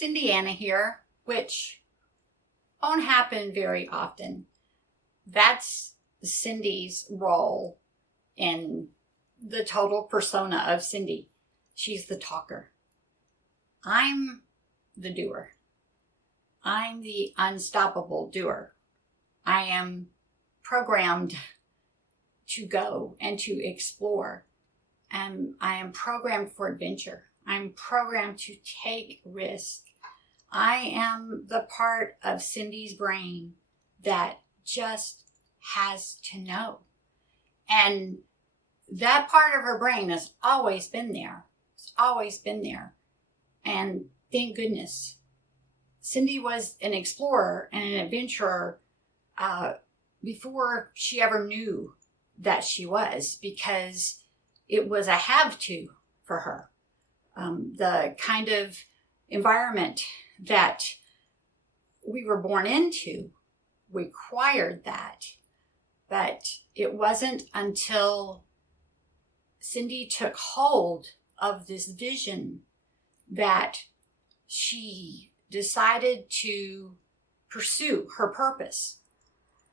CinDiana here, which won't happen very often. That's Cindy's role in the total persona of Cindy. She's the talker. I'm the doer. I'm the unstoppable doer. I am programmed to go and to explore. And I am programmed for adventure. I'm programmed to take risk. I am the part of Cindy's brain that just has to know. And that part of her brain has always been there. It's always been there. And thank goodness. Cindy was an explorer and an adventurer before she ever knew that she was, because it was a have-to for her. The kind of environment that we were born into required that. But it wasn't until Cindy took hold of this vision that she decided to pursue her purpose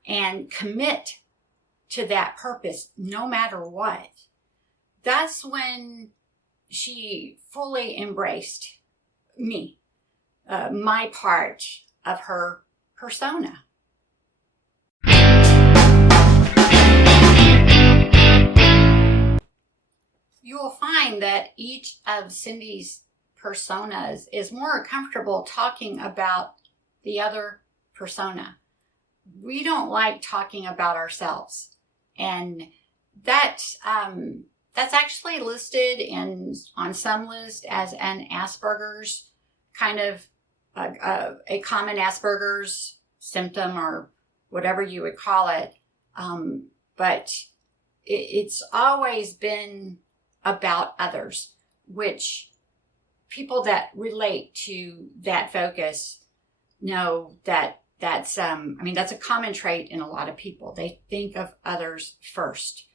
and commit to that purpose no matter what. That's when she fully embraced me, my part of her persona. You will find that each of Cindy's personas is more comfortable talking about the other persona. We don't like talking about ourselves, and that's actually listed on some list as an Asperger's kind of a common Asperger's symptom, or whatever you would call it. But it's always been about others, which people that relate to that focus know that that's a common trait in a lot of people. They think of others first.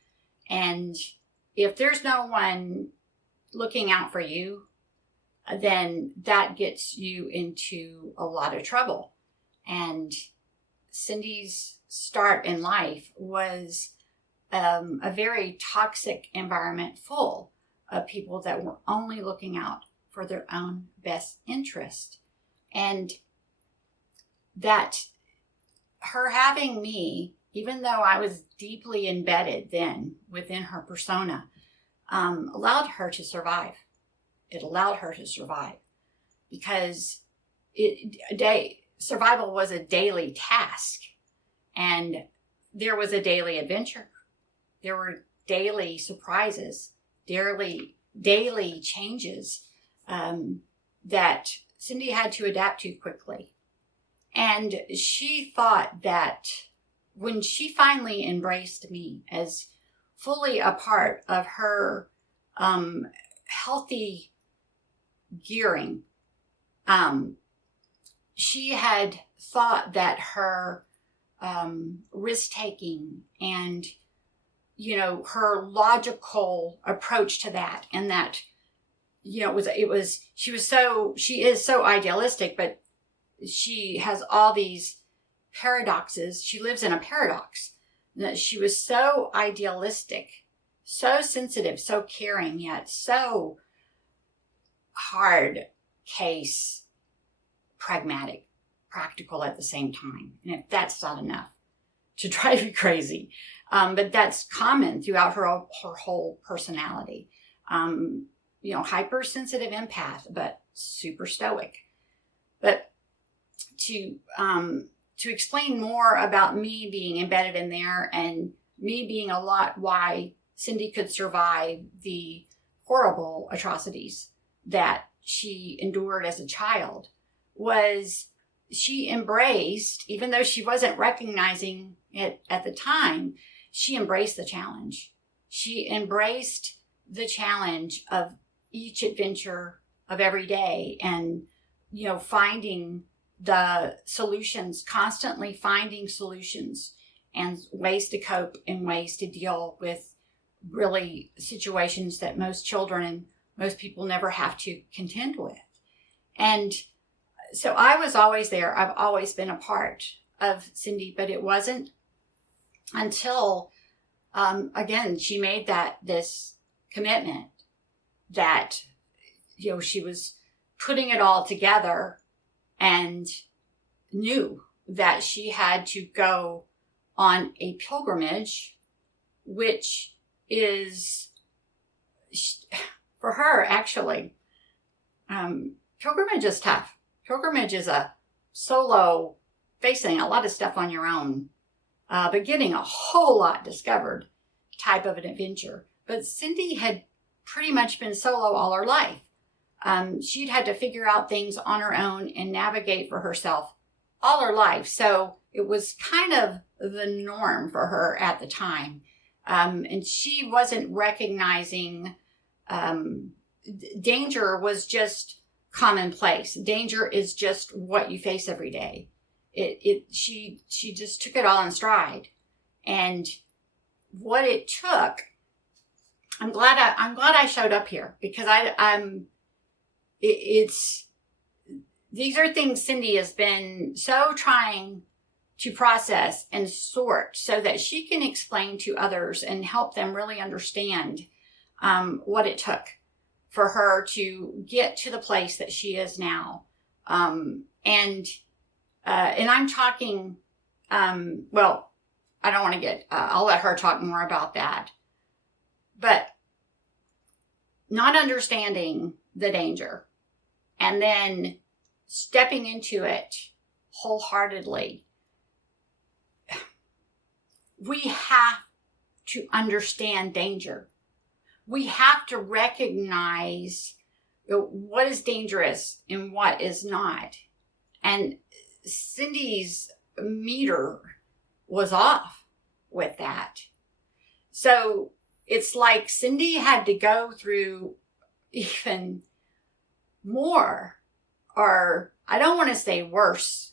And if there's no one looking out for you, then that gets you into a lot of trouble. And Cindy's start in life was a very toxic environment full of people that were only looking out for their own best interest. And that her having me, even though I was deeply embedded then within her persona, allowed her to survive. It allowed her to survive because survival was a daily task, and there was a daily adventure. There were daily surprises, daily changes that Cindy had to adapt to quickly. And she thought that when she finally embraced me as fully a part of her healthy gearing, she had thought that her risk-taking and her logical approach to that, and that she is so idealistic, but she has all these paradoxes. She lives in a paradox. That she was so idealistic, so sensitive, so caring, yet so hard case, pragmatic, practical at the same time. And if that's not enough to drive you crazy, but that's common throughout her whole personality. Hypersensitive empath, but super stoic. But to explain more about me being embedded in there, and me being a lot why Cindy could survive the horrible atrocities that she endured as a child, was she embraced, even though she wasn't recognizing it at the time, she embraced the challenge. She embraced the challenge of each adventure of every day, and finding the solutions, constantly finding solutions and ways to cope and ways to deal with really situations that most children and most people never have to contend with. And So I was always there. I've always been a part of Cindy, but it wasn't until, again, she made this commitment that, she was putting it all together and knew that she had to go on a pilgrimage, which is, for her, actually, pilgrimage is tough. Pilgrimage is a solo, facing a lot of stuff on your own, but getting a whole lot discovered type of an adventure. But Cindy had pretty much been solo all her life. She'd had to figure out things on her own and navigate for herself all her life. So it was kind of the norm for her at the time. And she wasn't recognizing danger was just commonplace. Danger is just what you face every day. She just took it all in stride. And what it took, I'm glad I showed up here, because these are things Cindy has been so trying to process and sort so that she can explain to others and help them really understand what it took for her to get to the place that she is now. And I'm talking, well, I don't want to get, I'll let her talk more about that. But not understanding the danger and then stepping into it wholeheartedly. We have to understand danger. We have to recognize what is dangerous and what is not. And Cindy's meter was off with that. So it's like Cindy had to go through even more, or I don't want to say worse,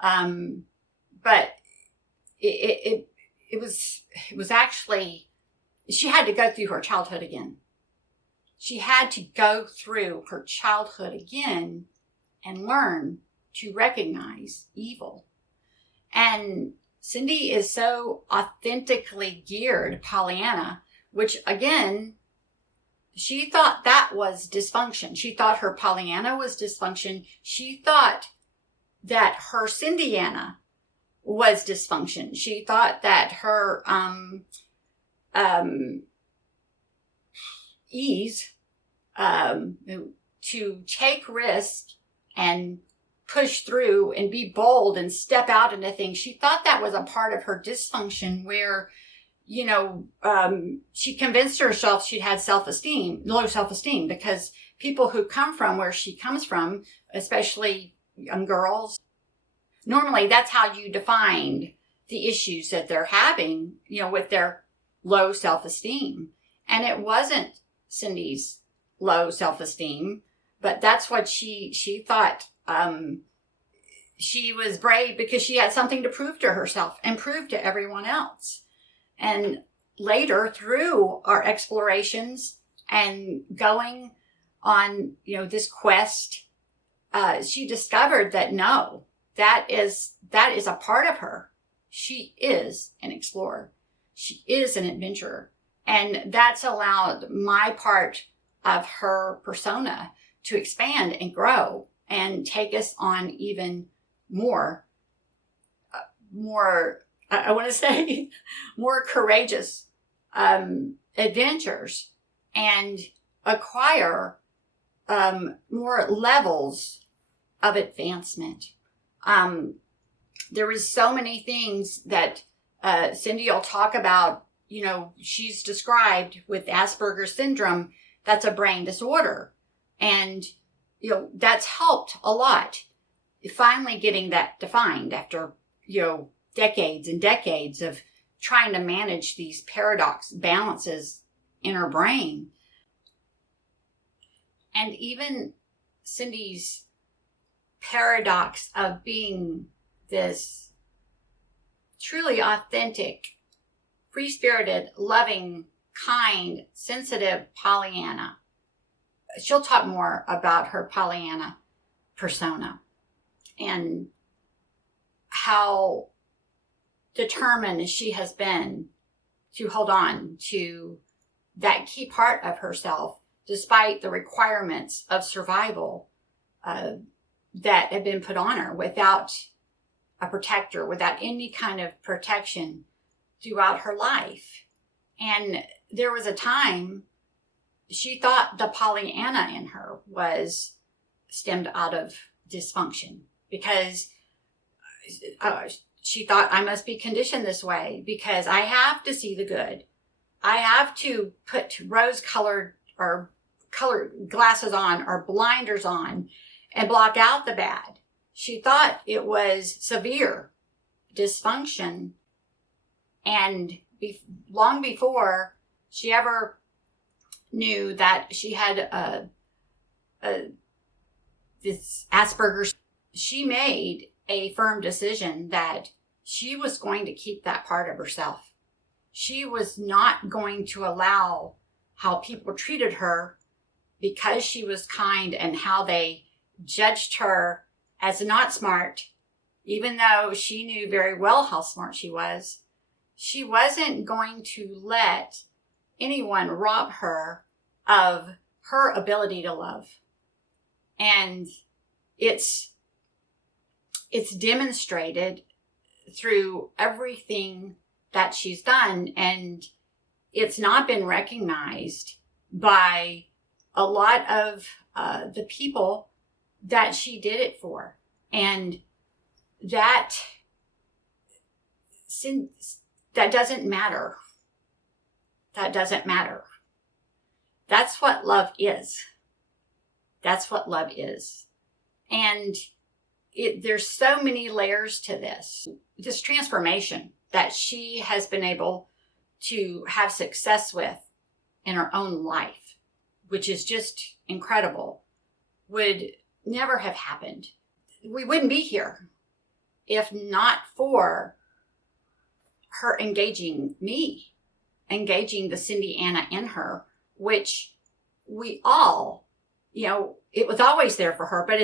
but it was actually, she had to go through her childhood again. She had to go through her childhood again and learn to recognize evil. And Cindy is so authentically geared Pollyanna, which again, she thought that was dysfunction. She thought her Pollyanna was dysfunction. She thought that her CinDiana was dysfunction. She thought that her ease to take risks and push through and be bold and step out into things, she thought that was a part of her dysfunction, where she convinced herself she had low self-esteem, because people who come from where she comes from, especially young girls, normally that's how you defined the issues that they're having, with their low self-esteem. And it wasn't Cindy's low self-esteem, but that's what she thought. She was brave because she had something to prove to herself and prove to everyone else. And later, through our explorations and going on, this quest, she discovered that no, that is a part of her. She is an explorer. She is an adventurer. And that's allowed my part of her persona to expand and grow and take us on even more, I want to say, more courageous adventures, and acquire more levels of advancement. There was so many things that Cindy will talk about. She's described with Asperger syndrome. That's a brain disorder. And, that's helped a lot. Finally getting that defined after, decades and decades of trying to manage these paradox balances in her brain. And even Cindy's paradox of being this truly authentic, free-spirited, loving, kind, sensitive Pollyanna. She'll talk more about her Pollyanna persona. and how determined she has been to hold on to that key part of herself, despite the requirements of survival that have been put on her, without a protector, without any kind of protection throughout her life. And there was a time she thought the Pollyanna in her was stemmed out of dysfunction, because she thought, I must be conditioned this way because I have to see the good. I have to put rose-colored or colored glasses on or blinders on and block out the bad. She thought it was severe dysfunction, and long before she ever knew that she had this Asperger's, she made a firm decision that she was going to keep that part of herself. She was not going to allow how people treated her because she was kind, and how they judged her as not smart, even though she knew very well how smart she was. She wasn't going to let anyone rob her of her ability to love. And it's demonstrated through everything that she's done, and it's not been recognized by a lot of the people that she did it for. And that doesn't matter. That doesn't matter. That's what love is. That's what love is. And there's so many layers to this transformation that she has been able to have success with in her own life, which is just incredible, would never have happened. We wouldn't be here if not for her engaging me, engaging the CinDiana in her, which we all, it was always there for her, but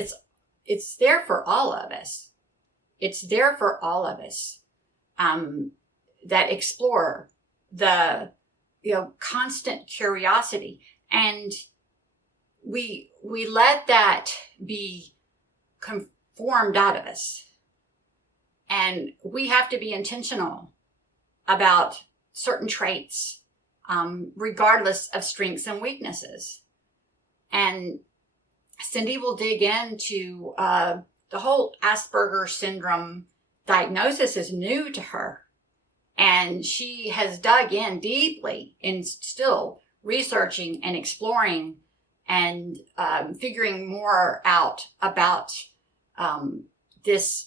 it's there for all of us. It's there for all of us that explore the, constant curiosity. And we let that be conformed out of us. And we have to be intentional about certain traits, regardless of strengths and weaknesses. And Cindy will dig into the whole Asperger syndrome diagnosis is new to her. And she has dug in deeply in still researching and exploring and figuring more out about this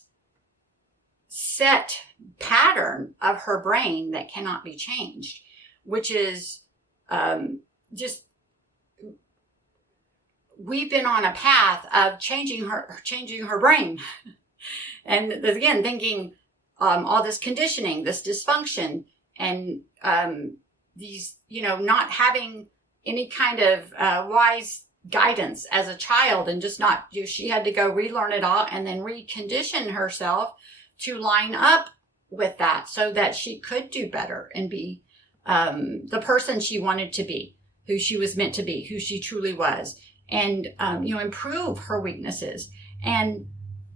set pattern of her brain that cannot be changed, which is just, we've been on a path of changing her brain. And again, thinking all this conditioning, this dysfunction, and these, not having any kind of wise guidance as a child, and just not, she had to go relearn it all and then recondition herself to line up with that so that she could do better and be the person she wanted to be, who she was meant to be, who she truly was, and improve her weaknesses and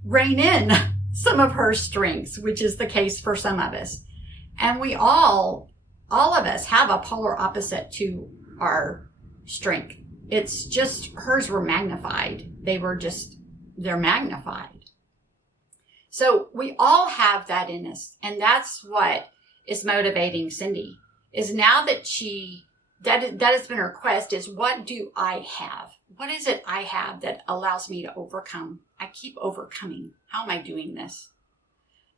rein in some of her strengths, which is the case for some of us. And we all of us have a polar opposite to our strength. It's just hers were magnified. They're magnified. So we all have that in us. And that's what is motivating Cindy, is now that that has been her quest, is what do I have? What is it I have that allows me to overcome? I keep overcoming. How am I doing this?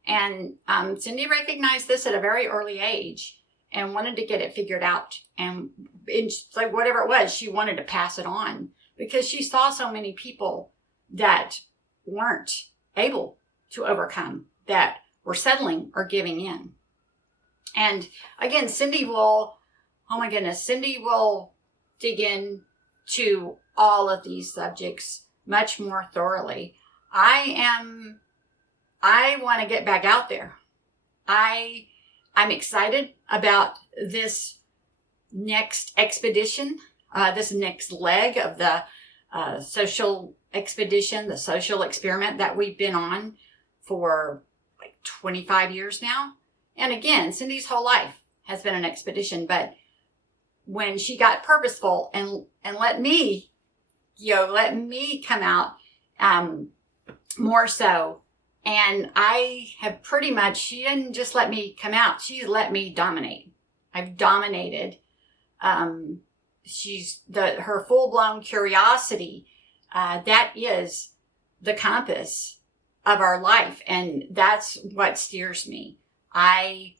And Cindy recognized this at a very early age and wanted to get it figured out. And it's like whatever it was, she wanted to pass it on because she saw so many people that weren't able to overcome, that were settling or giving in. And again, Cindy will dig in to all of these subjects much more thoroughly. I want to get back out there. I'm excited about this next expedition, this next leg of the social expedition, the social experiment that we've been on for like 25 years now. And again, Cindy's whole life has been an expedition, but when she got purposeful and let me come out more so. And I have pretty much, she didn't just let me come out, she's let me dominate. I've dominated. Her full-blown curiosity, that is the compass of our life. And that's what steers me. I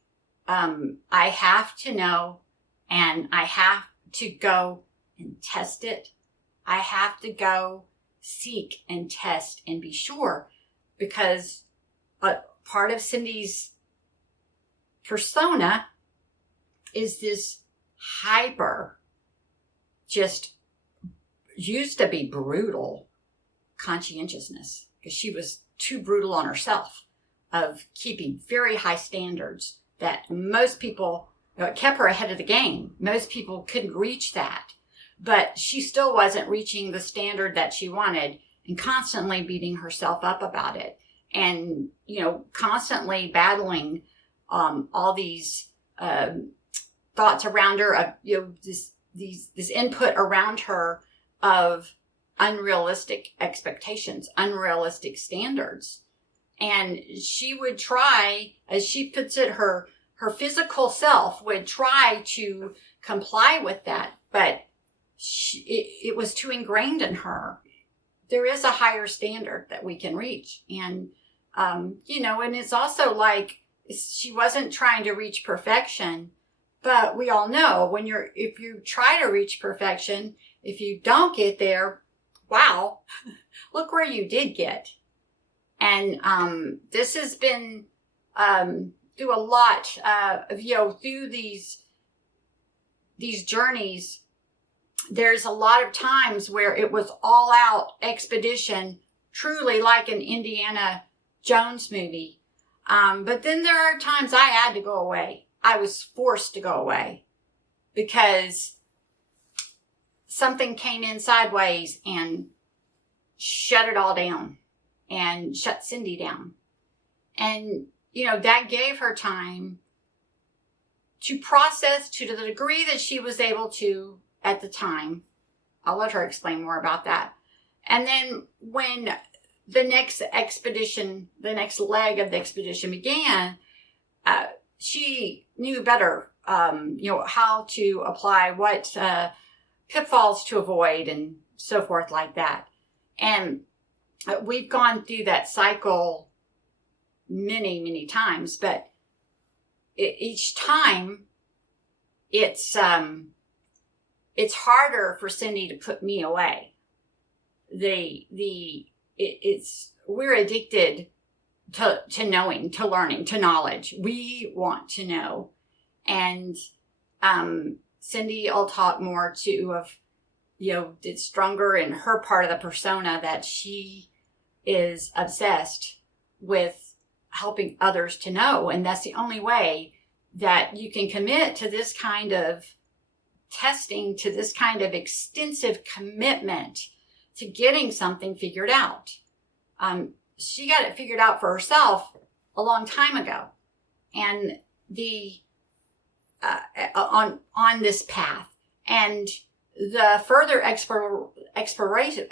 have to know, and I have to go and test it. I have to go seek and test and be sure, because part of Cindy's persona is this hyper, just used to be brutal conscientiousness, because she was too brutal on herself, of keeping very high standards that most people, it kept her ahead of the game. Most people couldn't reach that, but she still wasn't reaching the standard that she wanted, and constantly beating herself up about it, and constantly battling all these thoughts around her of this input around her of unrealistic expectations, unrealistic standards. And she would try, as she puts it, her physical self would try to comply with that, but it was too ingrained in her. There is a higher standard that we can reach. And, and it's also like, she wasn't trying to reach perfection, but we all know if you try to reach perfection, if you don't get there, wow, look where you did get. And, this has been, through a lot of, through these journeys, there's a lot of times where it was all out expedition, truly like an Indiana Jones movie. But then there are times I had to go away. I was forced to go away because something came in sideways and shut it all down and shut Cindy down. And, that gave her time to process to the degree that she was able to at the time. I'll let her explain more about that. And then when the next expedition, the next leg of the expedition began, she knew better, how to apply, what pitfalls to avoid, and so forth like that. And we've gone through that cycle many, many times, but each time it's harder for Cindy to put me away. We're addicted to knowing, to learning, to knowledge. We want to know. And Cindy will talk more too of, it's stronger in her part of the persona that she is obsessed with helping others to know. And that's the only way that you can commit to this kind of testing, to this kind of extensive commitment to getting something figured out. She got it figured out for herself a long time ago. And on this path, and the further exploration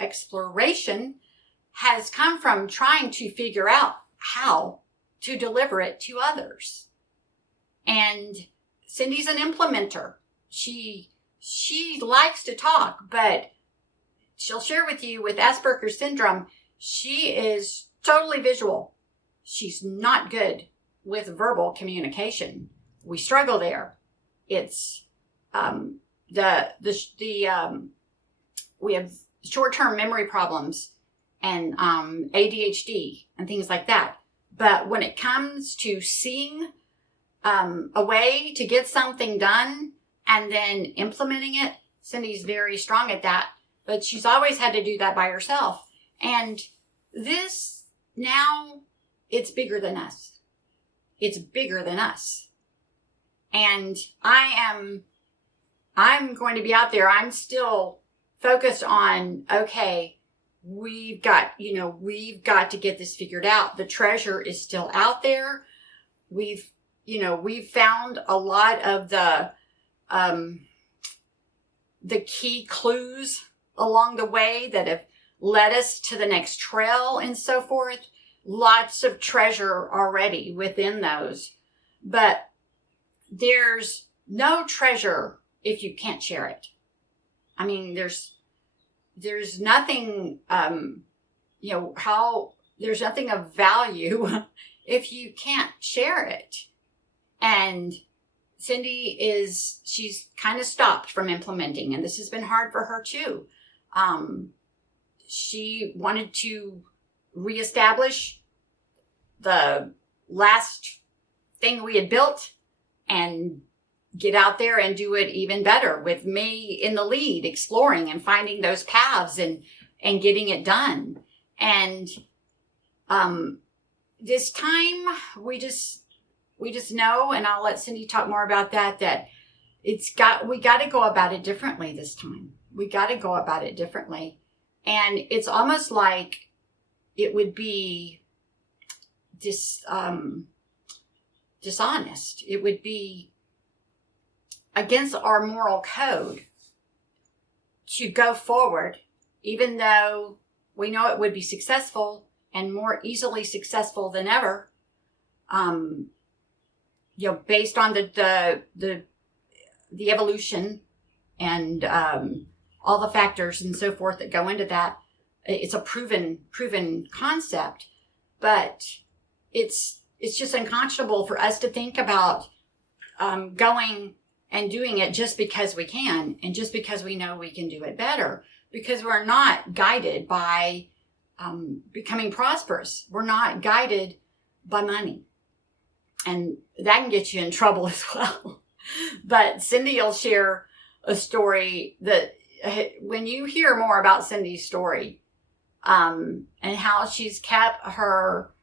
has come from trying to figure out how to deliver it to others. And Cindy's an implementer. She likes to talk, but she'll share with you with Asperger syndrome, she is totally visual. She's not good with verbal communication. We struggle there. It's we have short-term memory problems and ADHD and things like that. But when it comes to seeing a way to get something done and then implementing it, Cindy's very strong at that. But she's always had to do that by herself. And this now, it's bigger than us. It's bigger than us. And I'm going to be out there. I'm still focused on, okay, we've got to get this figured out. The treasure is still out there. We've found a lot of the key clues along the way that have led us to the next trail and so forth. Lots of treasure already within those. But there's no treasure if you can't share it. I mean, there's nothing, there's nothing of value if you can't share it. And she's kind of stopped from implementing, and this has been hard for her too. She wanted to reestablish the last thing we had built and get out there and do it even better with me in the lead, exploring and finding those paths and getting it done. And this time we just know, and I'll let Cindy talk more about that we got to go about it differently this time. We got to go about it differently. And it's almost like it would be dishonest. It would be against our moral code to go forward, even though we know it would be successful and more easily successful than ever. Based on the evolution and all the factors and so forth that go into that. It's a proven concept, but it's just unconscionable for us to think about going and doing it just because we can and just because we know we can do it better, because we're not guided by becoming prosperous. We're not guided by money. And that can get you in trouble as well. But Cindy will share a story that when you hear more about Cindy's story, and how she's kept our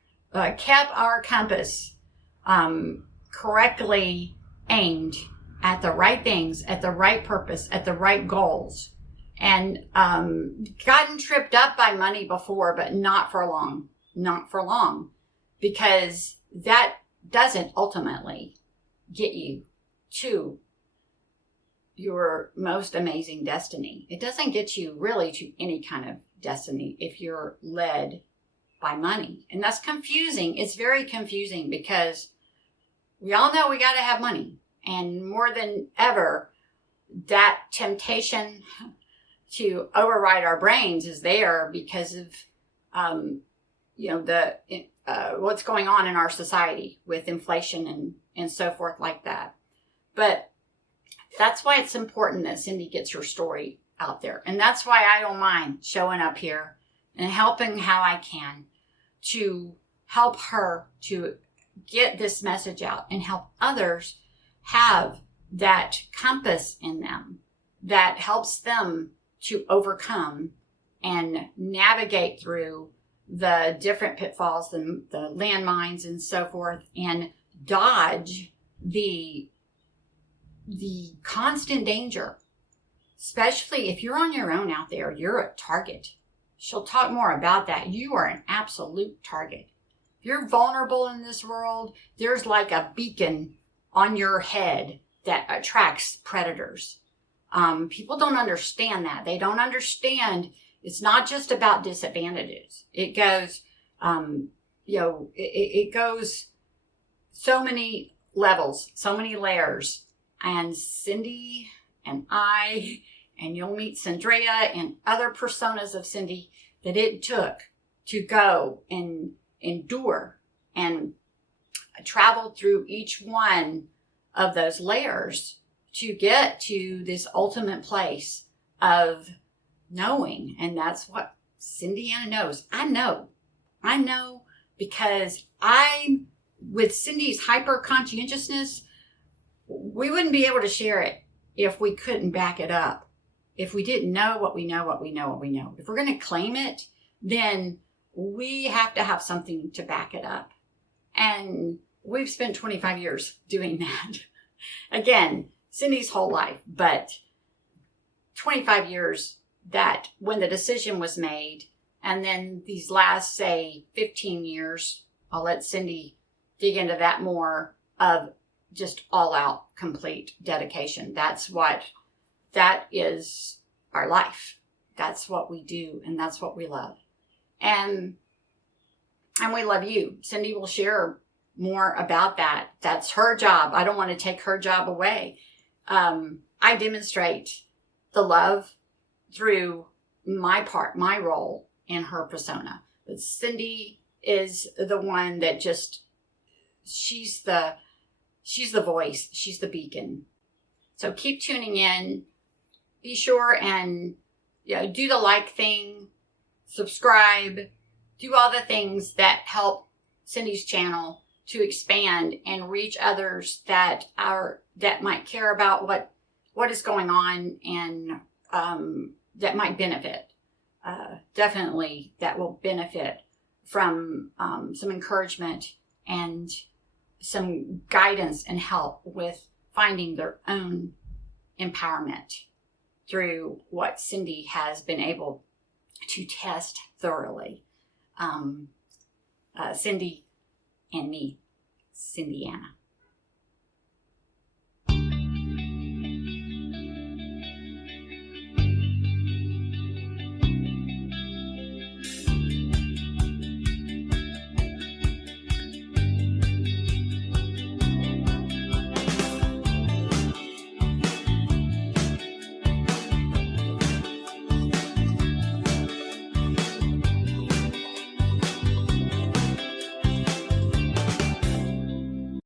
compass correctly aimed at the right things, at the right purpose, at the right goals, and gotten tripped up by money before, but not for long, because that doesn't ultimately get you to your most amazing destiny. It doesn't get you really to any kind of destiny if you're led by money. And that's confusing. It's very confusing because we all know we got to have money. And more than ever, that temptation to override our brains is there because of, what's going on in our society with inflation and so forth like that. But that's why it's important that Cindy gets her story out there. And that's why I don't mind showing up here and helping how I can to help her to get this message out and help others have that compass in them that helps them to overcome and navigate through the different pitfalls, the landmines and so forth, and dodge the constant danger. Especially if you're on your own out there, you're a target. She'll talk more about that. You are an absolute target. If you're vulnerable in this world, there's like a beacon on your head that attracts predators. People don't understand that. They don't understand it's not just about disadvantages. It goes, it goes so many levels, so many layers. And Cindy and I, and you'll meet CinDiana and other personas of Cindy that it took to go and endure and travel through each one of those layers to get to this ultimate place of knowing. And that's what CinDiana knows. I know because with Cindy's hyper conscientiousness, we wouldn't be able to share it if we couldn't back it up. If we didn't know what we know. If we're going to claim it, then we have to have something to back it up. And we've spent 25 years doing that. Again, Cindy's whole life, but 25 years that when the decision was made, and then these last, say, 15 years, I'll let Cindy dig into that more, of just all out, complete dedication. That is our life. That's what we do, and that's what we love. And we love you. Cindy will share more about that. That's her job. I don't want to take her job away. I demonstrate the love through my role in her persona. But Cindy is the one that just, she's the voice. She's the beacon. So keep tuning in. Be sure and do the like thing, subscribe, do all the things that help Cindy's channel to expand and reach others that might care about what is going on, and that might benefit. Definitely that will benefit from some encouragement and some guidance and help with finding their own empowerment through what Cindy has been able to test thoroughly. Cindy and me, CinDiana.